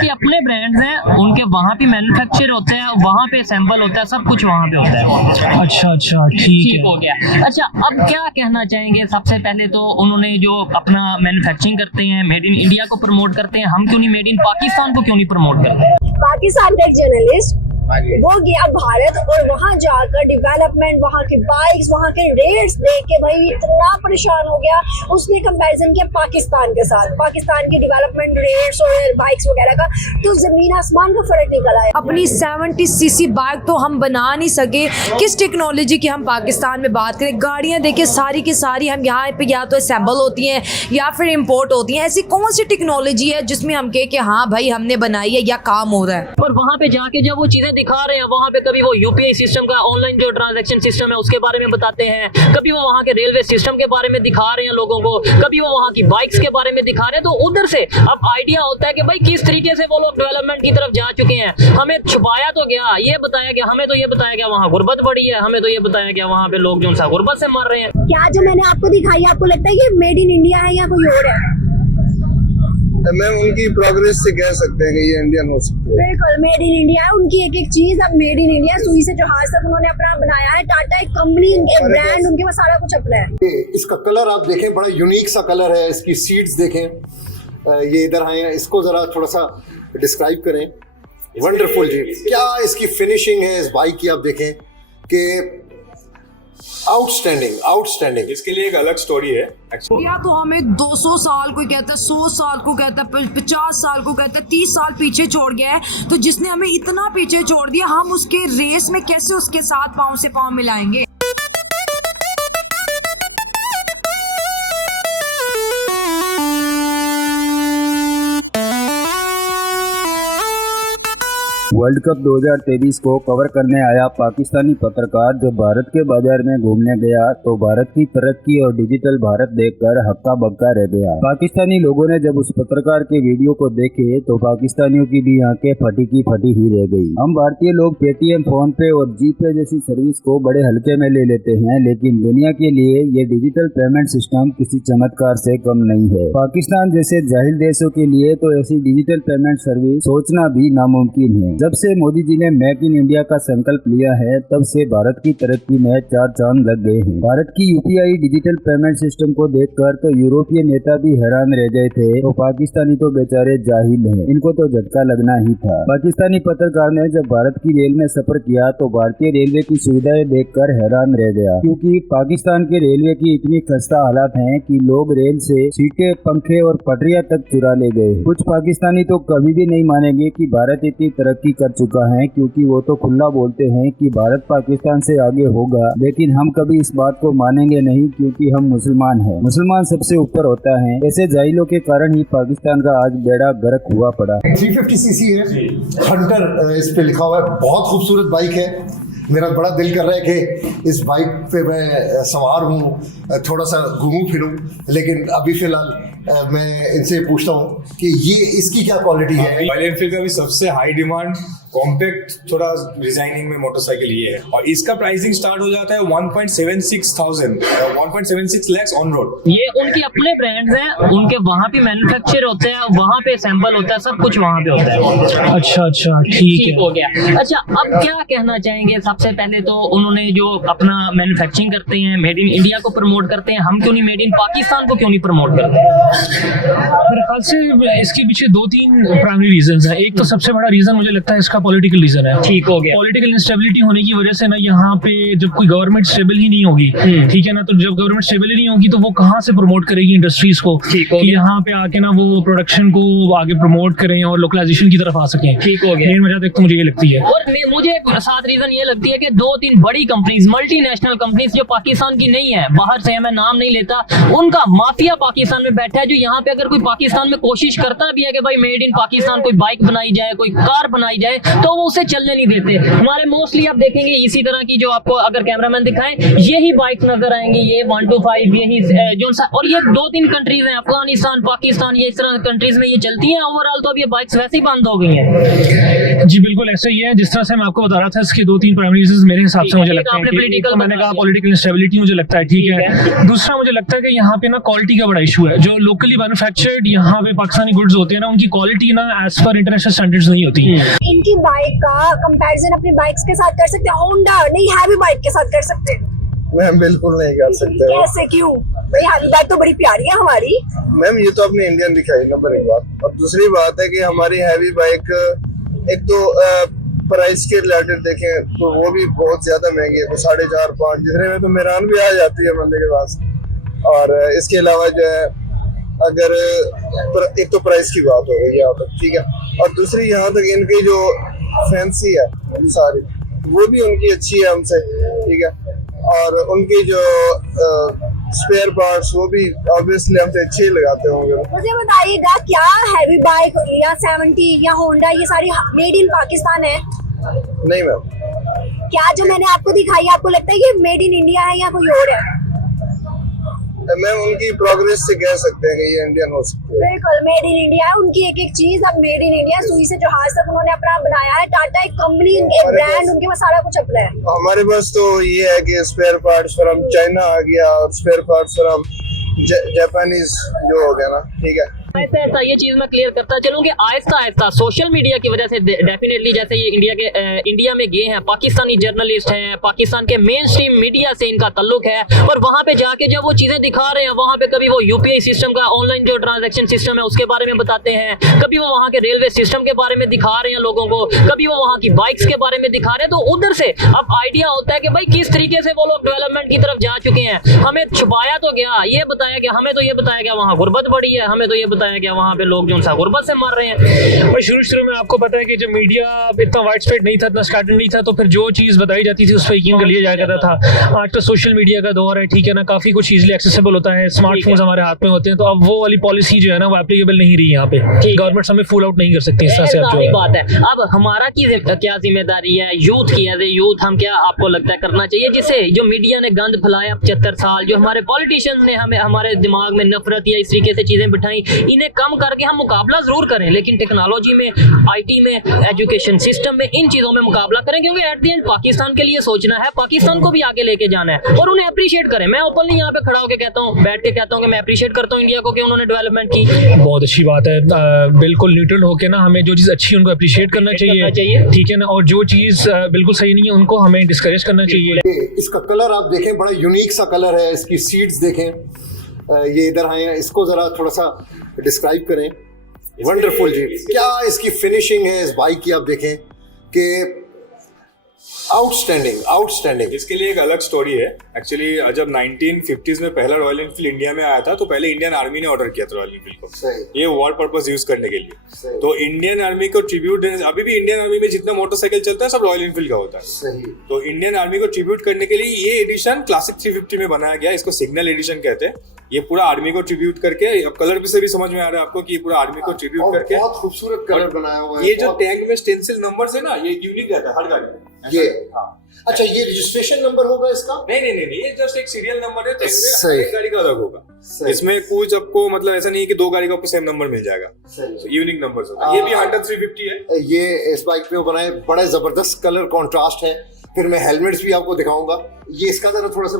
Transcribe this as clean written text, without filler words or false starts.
उनके अपने ब्रांड्स हैं, उनके वहाँ पे मैन्युफैक्चर होते हैं, वहाँ पे असेंबल होता है, सब कुछ वहाँ पे होता है। अच्छा अच्छा, ठीक हो गया। अच्छा, अब क्या कहना चाहेंगे? सबसे पहले तो उन्होंने जो अपना मैन्युफैक्चरिंग करते हैं, मेड इन इंडिया को प्रमोट करते हैं, हम क्यों नहीं मेड इन पाकिस्तान को क्यों नहीं प्रमोट करते? पाकिस्तान का एक जर्नलिस्ट वो गया भारत और वहाँ जाकर डेवलपमेंट, वहाँ के बाइक्स, वहाँ के रेट्स देख के भाई इतना परेशान हो गया। उसने कंपैरिजन किया पाकिस्तान के साथ, पाकिस्तान के डेवलपमेंट रेट्स और बाइक्स वगैरह का, तो जमीन आसमान का फर्क निकल आया। अपनी 70cc बाइक तो हम बना नहीं सके, किस टेक्नोलॉजी की हम पाकिस्तान में बात करें। गाड़ियाँ देखिए सारी की सारी हम यहाँ पे या तो असेंबल होती हैं या फिर इम्पोर्ट होती हैं। ऐसी कौन सी टेक्नोलॉजी है जिसमें हम कहें कि हाँ भाई हमने बनाई है या काम हो रहा है। और वहाँ पे जाके जब वो चीजें दिखा रहे हैं, वहाँ पे कभी वो यूपीआई सिस्टम का ऑनलाइन जो ट्रांजैक्शन सिस्टम है उसके बारे में बताते हैं, कभी वो वहाँ के रेलवे सिस्टम के बारे में दिखा रहे हैं लोगों को, कभी वो वहाँ की बाइक्स के बारे में दिखा रहे हैं। तो उधर से अब आइडिया होता है कि भाई किस तरीके से वो लोग डेवलपमेंट की तरफ जा चुके हैं। हमें छुपाया तो गया, ये बताया गया, हमें तो ये बताया गया वहाँ गुर्बत बढ़ी है, हमें तो ये बताया गया वहाँ पे लोग जो सा गुर्बत से मर रहे हैं। क्या जो मैंने आपको दिखाई आपको लगता है ये मेड इन इंडिया है या कोई और है? मैम उनकी प्रोग्रेस से कह सकते हैं कि ये इंडियन हो सकती है। बिल्कुल मेड इन इंडिया है, उनकी एक एक चीज अब मेड इन इंडिया, सुई से जहाज तक उन्होंने अपना बनाया है। टाटा एक कंपनी, एक ब्रांड, उनके पास सारा कुछ अपना है। इसका कलर आप देखें, बड़ा यूनिक सा कलर है। इसकी सीट्स देखें, ये इधर आए, इसको जरा थोड़ा सा डिस्क्राइब करें। वंडरफुल जी, क्या इसकी फिनिशिंग है इस बाइक की, आप देखें कि आउटस्टैंडिंग। इसके लिए एक अलग स्टोरी है या तो हमें 200 साल कोई कहता है, 100 साल को कहता है, 50 साल को कहता है, 30 साल पीछे छोड़ गया है। तो जिसने हमें इतना पीछे छोड़ दिया, हम उसके रेस में कैसे उसके साथ पांव से पांव मिलाएंगे। वर्ल्ड कप 2023 को कवर करने आया पाकिस्तानी पत्रकार जब भारत के बाजार में घूमने गया तो भारत की तरक्की और डिजिटल भारत देखकर हक्का बक्का रह गया। पाकिस्तानी लोगों ने जब उस पत्रकार के वीडियो को देखे तो पाकिस्तानियों की भी आंखें फटी की फटी ही रह गई। हम भारतीय लोग पेटीएम, फोन पे और जीपे जैसी सर्विस को बड़े हल्के में ले लेते हैं, लेकिन दुनिया के लिए ये डिजिटल पेमेंट सिस्टम किसी चमत्कार से कम नहीं है। पाकिस्तान जैसे जाहिल देशों के लिए तो ऐसी डिजिटल पेमेंट सर्विस सोचना भी नामुमकिन है। जब से मोदी जी ने मेक इन इंडिया का संकल्प लिया है तब से भारत की तरक्की में 4 चांद लग गए हैं। भारत की यूपीआई डिजिटल पेमेंट सिस्टम को देखकर तो यूरोपीय नेता भी हैरान रह गए थे, तो पाकिस्तानी तो बेचारे जाहिल हैं, इनको तो झटका लगना ही था। पाकिस्तानी पत्रकार ने जब भारत की रेल में सफर किया तो भारतीय रेलवे की सुविधाएं देखकर हैरान रह गया, क्योंकि पाकिस्तान के रेलवे की इतनी खस्ता हालात है कि लोग रेल से सीटें, पंखे और पटरियां तक चुरा ले गए। कुछ पाकिस्तानी तो कभी भी नहीं मानेंगे कि भारत इतनी तरक्की कर चुका है, क्योंकि वो तो खुला बोलते हैं कि भारत पाकिस्तान से आगे होगा, लेकिन हम कभी इस बात को मानेंगे नहीं क्योंकि हम मुसलमान हैं। मुसलमान सबसे ऊपर होता है। ऐसे जाहिलों के कारण ही पाकिस्तान का आज बेड़ा गर्क हुआ पड़ा। 350cc है, हंटर इस पे लिखा हुआ है। बहुत खूबसूरत बाइक है। मेरा बड़ा दिल कर रहा है कि इस बाइक पे मैं सवार हूँ, थोड़ा सा घूमूं फिरूं, लेकिन अभी फिलहाल मैं इनसे पूछता हूँ कि ये इसकी क्या क्वालिटी है। रॉयल एनफील्ड का भी सबसे हाई डिमांड कॉम्पैक्ट थोड़ा डिजाइनिंग में मोटरसाइकिल ये है, और इसका प्राइसिंग स्टार्ट हो जाता है 1.76 lakhs ऑन रोड। ये उनके अपने ब्रांड्स हैं, उनके वहाँ पे मैन्युफैक्चर होते हैं, वहाँ पे असेंबल होता है, सब कुछ वहाँ पे होता है। अच्छा अच्छा, ठीक है। हो गया। अच्छा, अब क्या कहना चाहेंगे? सबसे पहले तो उन्होंने जो अपना मैन्युफैक्चरिंग करते हैं, मेड इन इंडिया को प्रमोट करते हैं, हम क्यों नहीं मेड इन पाकिस्तान को क्यों नहीं प्रमोट करते? मेरे ख्याल से इसके पीछे 2-3 प्राइमरी रीजंस हैं। एक तो सबसे बड़ा रीजन मुझे लगता है इसका पॉलिटिकल रीजन है। ठीक हो गया। पॉलिटिकल इंस्टेबिलिटी होने की वजह से ना यहाँ पे जब कोई गवर्नमेंट स्टेबल ही नहीं होगी, ठीक है ना, तो जब गवर्नमेंट स्टेबल ही नहीं होगी तो वो कहाँ से प्रमोट करेगी इंडस्ट्रीज को कि यहाँ पे आके ना वो प्रोडक्शन को आगे प्रमोट करें और लोकलाइजेशन की तरफ आ सकें। ठीक हो गया। मेन वजह तो मुझे ये लगती है। और मुझे साथ रीजन ये लगती है कि 2-3 बड़ी कंपनीज, मल्टीनेशनल कंपनीज जो पाकिस्तान की नहीं है, बाहर से मैं नाम नहीं लेता, उनका माफिया पाकिस्तान में बैठा है, जो यहाँ पे अगर कोई पाकिस्तान में कोशिश करता भी है कि भाई मेड इन पाकिस्तान कोई बाइक बनाई जाए, कोई कार बनाई जाए, तो वो उसे चलने नहीं देते। हमारे मोस्टली आप देखेंगे इसी तरह की, जो आपको अगर कैमरामैन दिखाएं, यही बाइक नजर आएंगी, ये 125, यही जो, और ये 2-3 कंट्रीज हैं, अफगानिस्तान, पाकिस्तान, ये इस तरह कंट्रीज में ये चलती हैं। ओवरऑल तो अब ये बाइक्स वैसे ही बंद हो गई हैं। हैं? जी बिल्कुल ऐसा ही है, जिस तरह से मैं आपको बता रहा था, इसके 2-3 प्राइमरी रीजंस मेरे हिसाब से मुझे लगता है आपने कि political तो मैंने बता कहा दिया। पॉलिटिकल इंस्टेबिलिटी मुझे लगता है, ठीक है। दूसरा मुझे लगता है कि यहाँ पे ना क्वालिटी का बड़ा इशू है। जो लोकली मैन्युफैक्चर्ड यहाँ पे पाकिस्तानी गुड्स होते हैं ना, उनकी क्वालिटी ना एज पर इंटरनेशनल स्टैंडर्ड्स नहीं होती। इनकी बाइक का कंपैरिजन अपनी बाइक्स के साथ कर सकते हैं? होंडा नहीं, हैवी बाइक के साथ कर सकते हैं? मैम बिल्कुल नहीं कर सकते। कैसे, क्यों भाई? हैवी बाइक तो बड़ी प्यारी है हमारी। मैम ये तो अपनी इंडियन दिखाई, नंबर एक बात। और दूसरी बात है कि हमारी हैवी बाइक एक तो प्राइस के रिलेटेड देखें तो वो भी बहुत ज्यादा महंगी है, तो 4.5-5 जितने में तो मेरान भी आ जाती है बंदे के पास। और इसके अलावा जो है, अगर एक तो प्राइस की बात हो गई यहाँ पर, ठीक है, और दूसरी यहाँ तक इनकी जो फैंसी है सारी, वो भी उनकी अच्छी है हमसे, ठीक है, और उनकी जो स्पेयर पार्ट्स वो भी ऑब्वियसली हमसे अच्छे ही लगाते होंगे। मुझे बताइएगा, क्या हैवी बाइक या 70 या होंडा ये सारी मेड इन पाकिस्तान है? नहीं मैम, क्या जो मैंने आपको दिखाई आपको लगता है ये मेड इन इंडिया है या कोई और है? मैम उनकी प्रोग्रेस से कह सकते हैं कि ये इंडियन हो सकती है। बिल्कुल मेड इन इंडिया है, उनकी एक एक चीज अब मेड इन इंडिया, सुई से जहाज तक उन्होंने अपना बनाया है। टाटा एक कंपनी, एक ब्रांड, उनके पास सारा कुछ अपना है। हमारे पास तो ये है कि स्पेयर पार्ट्स फ्रॉम चाइना आ गया और स्पेयर पार्ट्स फ्रॉम जापानीज जो हो गया ना, ठीक है। ऐसा ये चीज मैं क्लियर करता चलूं कि आहिस्ता आहिस्ता सोशल मीडिया की वजह से डेफिनेटली, जैसे ये इंडिया में गए हैं, पाकिस्तानी जर्नलिस्ट हैं, पाकिस्तान के मेन स्ट्रीम मीडिया से इनका ताल्लुक है, और वहां पे जाके जब वो चीजें दिखा रहे हैं, वहां पे कभी वो यूपीआई सिस्टम का ऑनलाइन जो ट्रांजैक्शन सिस्टम है उसके बारे में बताते हैं, कभी वो वहां के रेलवे सिस्टम के बारे में दिखा रहे हैं लोगों को, कभी वो वहां की बाइक्स के बारे में दिखा रहे हैं। तो उधर से अब आइडिया होता है कि भाई किस तरीके से वो लोग डेवलपमेंट की तरफ जा चुके हैं। हमें छुपाया तो गया, ये बताया गया, हमें तो ये बताया गया वहां गुर्बत बढ़ी है, हमें तो ये बताया गया वहां पे लोग जो उनसा गुर्बत से मर रहे हैं। और शुरू में आपको पता है कि जब मीडिया इतना वाइड स्प्रेड नहीं था, इतना स्कैटर्ड नहीं था, तो फिर जो चीज बताई जाती थी उस पर यकीन कर लिया जाया करता था। आज तो सोशल मीडिया का दौर है, ठीक है ना, काफी कुछ इजीली एक्सेसिबल होता है, स्मार्टफोन्स हमारे हाथ में होते हैं, तो अब वो वाली पॉलिसी जो है ना वो एप्लीकेबल नहीं रही यहाँ पे। गवर्नमेंट हमें फुल आउट नहीं कर सकती इस तरह से। अब जो बात है, अब हमारा क्या जिम्मेदारी है यूथ की, एज ए यूथ हम क्या आपको लगता है करना चाहिए, जिससे जो मीडिया ने गंद फैलाया 75 साल, जो हमारे पॉलिटिशियंस ने हमें हमारे दिमाग में नफरत या इस तरीके से चीजें बिठाई, इन्हें कम करके हम मुकाबला जरूर करें, लेकिन टेक्नोलॉजी में, आईटी में, एजुकेशन सिस्टम में, इन चीजों में मुकाबला करें, क्योंकि एट द एंड पाकिस्तान के लिए सोचना है, पाकिस्तान को भी आगे लेके जाना है, और उन्हें अप्रिशिएट करें। मैं ओपनली यहाँ पे खड़ा होकर कहता हूँ, बैठ के कहता हूँ कि मैं अप्रिशिएट करता हूँ इंडिया को कि उन्होंने डेवलपमेंट की। बहुत अच्छी बात है, बिल्कुल न्यूट्रल होके ना हमें जो चीज अच्छी है उनको अप्रिशिएट करना चाहिए, ठीक है ना, और जो चीज बिल्कुल सही नहीं है उनको हमें डिस्करेज करना चाहिए। इसका कलर आप देखें, बड़ा यूनिक सा कलर है। इसकी सीड्स देखें, ये इधर आए हैं, इसको जरा थोड़ा सा डिस्क्राइब करें। वंडरफुल जी, क्या इसकी फिनिशिंग है इस बाइक की, आप देखें कि आउटस्टैंडिंग। इसके लिए एक अलग स्टोरी है। एक्चुअली जब 1950s में पहला रॉयल एनफील्ड इंडिया में आया था, तो पहले इंडियन आर्मी ने ऑर्डर किया था रॉयल एनफील्ड को, ये वॉर पर्पस यूज करने के लिए। तो इंडियन आर्मी को ट्रिब्यूट देने, अभी भी इंडियन आर्मी में जितना मोटरसाइकिल चलता है सब रॉयल एनफील्ड का होता है। तो इंडियन आर्मी को ट्रिब्यूट करने के लिए ये एडिशन क्लासिक 350 में बनाया गया, इसको सिग्नल एडिशन कहते हैं। ये पूरा आर्मी को ट्रिब्यूट करके, अब कलर से भी समझ में आ रहा है आपको कि ये पूरा आर्मी को ट्रिब्यूट करके बहुत खूबसूरत कलर बनाया हुआ है। ये जो टैग में स्टेंसिल नंबर्स है ना, ये यूनिक रहता है हर गाड़ी में। ये हाँ। अच्छा, ये रजिस्ट्रेशन नंबर होगा इसका? नहीं, ये जस्ट एक सीरियल नंबर है, सही। एक गाड़ी का अलग होगा। इसमें कुछ आपको मतलब ऐसा नहीं है कि दो गाड़ी का आपको सेम नंबर मिल जाएगा, यूनिक नंबर्स होगा। ये भी हंटर 350 है। ये इस बाइक पे बनाए, बड़ा जबरदस्त कलर कॉन्ट्रास्ट है। फिर मैं हेलमेट्स भी आपको दिखाऊंगा। ये इसका जरा थोड़ा सा